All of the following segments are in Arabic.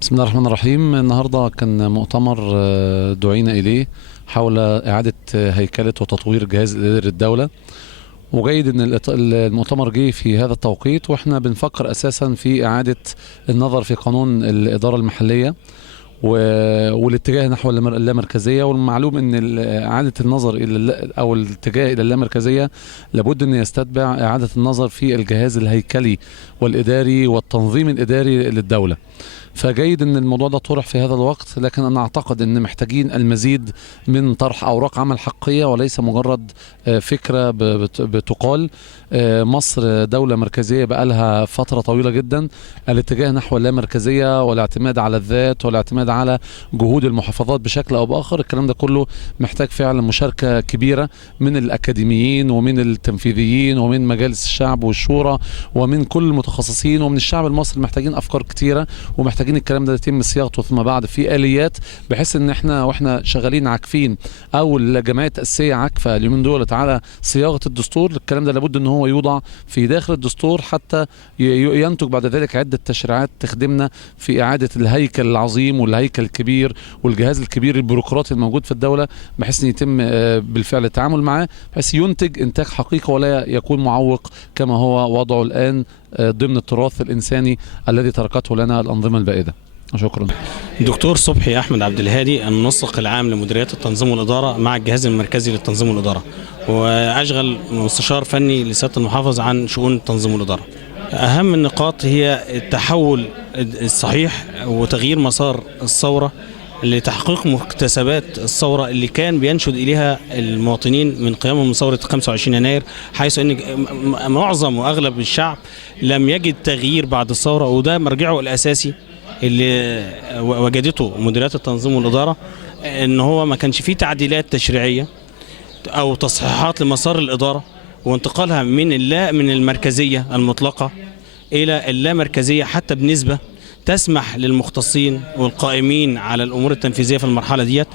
بسم الله الرحمن الرحيم. النهارده كان مؤتمر دعينا إليه حول إعادة هيكلة وتطوير جهاز الإداري للدولة، وجيد إن المؤتمر جه في هذا التوقيت، وإحنا بنفكر أساسا في إعادة النظر في قانون الإدارة المحلية والاتجاه نحو اللامركزيه. والمعلوم ان اعاده النظر الى او الاتجاه الى اللامركزيه لابد ان يستتبع اعاده النظر في الجهاز الهيكلي والاداري والتنظيم الاداري للدوله. فجيد ان الموضوع ده طرح في هذا الوقت، لكن انا اعتقد ان محتاجين المزيد من طرح اوراق عمل حقيقيه وليس مجرد فكره بتقال. مصر دوله مركزيه بقالها فتره طويله جدا. الاتجاه نحو اللامركزيه والاعتماد على الذات والاعتماد على جهود المحافظات بشكل او باخر، الكلام ده كله محتاج فعلا مشاركه كبيره من الاكاديميين ومن التنفيذيين ومن مجالس الشعب والشورى ومن كل المتخصصين ومن الشعب المصري. محتاجين افكار كتيره ومحتاجين الكلام ده يتم صياغته ثم بعد في اليات، بحيث ان احنا واحنا شغالين عاكفين او الجمعيه التاسيسيه عاكفه اليومين دول على صياغه الدستور. الكلام ده لابد ان هو يوضع في داخل الدستور حتى ينتج بعد ذلك عده تشريعات تخدمنا في اعاده الهيكل العظيم والهيكل الكبير والجهاز الكبير البيروقراطي الموجود في الدوله، بحيث ان يتم بالفعل التعامل معاه بحيث ينتج انتاج حقيقي ولا يكون معوق كما هو وضعه الان ضمن التراث الانساني الذي تركته لنا الانظمه البائده. شكرا. دكتور صبحي أحمد عبد الهادي، المنسق العام لمديريات التنظيم والإدارة مع الجهاز المركزي للتنظيم والإدارة، وأشغل مستشار فني لسيادة المحافظ عن شؤون التنظيم والإدارة. أهم النقاط هي التحول الصحيح وتغيير مسار الثورة لتحقيق مكتسبات الثورة اللي كان بينشد إليها المواطنين من قيامهم من ثورة 25 يناير، حيث أن معظم وأغلب الشعب لم يجد تغيير بعد الثورة، وده مرجعه الأساسي اللي وجدته مديريات التنظيم والإدارة، ان هو ما كانش فيه تعديلات تشريعية او تصحيحات لمسار الإدارة وانتقالها من المركزية المطلقة الى اللامركزية، حتى بنسبة تسمح للمختصين والقائمين على الامور التنفيذية في المرحلة ديت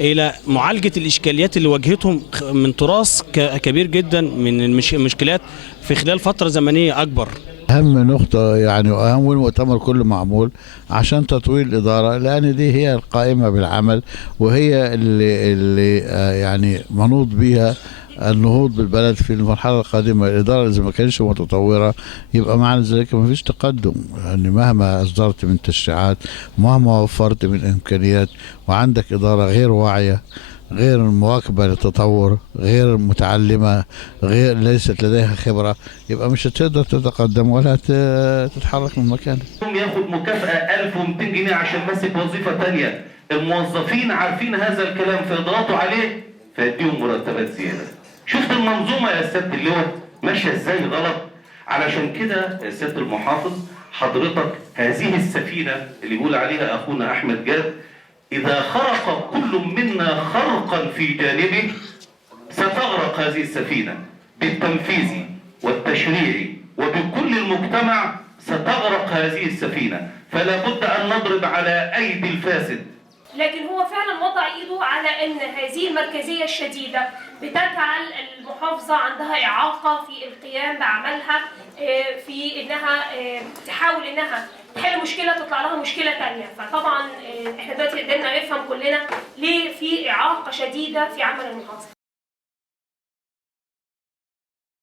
الى معالجة الاشكاليات اللي واجهتهم من تراث كبير جدا من المشكلات في خلال فترة زمنية اكبر. أهم نقطة يعني وأهم المؤتمر كله معمول عشان تطوير الإدارة، لأن دي هي القائمة بالعمل وهي اللي يعني منوط بها النهوض بالبلد في المرحلة القادمة. الإدارة إذا ما كانتش متطورة يبقى معنى ذلك ما فيش تقدم، يعني مهما أصدرت من تشريعات مهما وفرت من إمكانيات وعندك إدارة غير واعية غير مواكبة للتطور غير متعلمة غير ليست لديها خبرة، يبقى مش هتقدر تتقدم ولا تتحرك من مكانك. ياخد مكافأة 1200 جنيه عشان ماسك وظيفة تانية، الموظفين عارفين هذا الكلام فيضغطوا عليه فيديهم مرتبات زيادة. شفت المنظومة يا سيادة اللواء ماشية ازاي غلط؟ علشان كده يا سيادة المحافظ حضرتك هذه السفينة اللي بيقول عليها أخونا أحمد جاد، إذا خرق كل منا خرقا في جانبه ستغرق هذه السفينة بالتنفيذ والتشريع وبكل المجتمع، ستغرق هذه السفينة، فلا بد أن نضرب على أيدي الفاسد. لكن هو فعلا وضع ايده على ان هذه المركزيه الشديده بتجعل المحافظه عندها اعاقه في القيام بعملها، في انها تحاول انها تحل مشكله تطلع لها مشكله ثانيه. فطبعا احنا دلوقتي قدرنا نفهم كلنا ليه في اعاقه شديده في عمل المحافظه.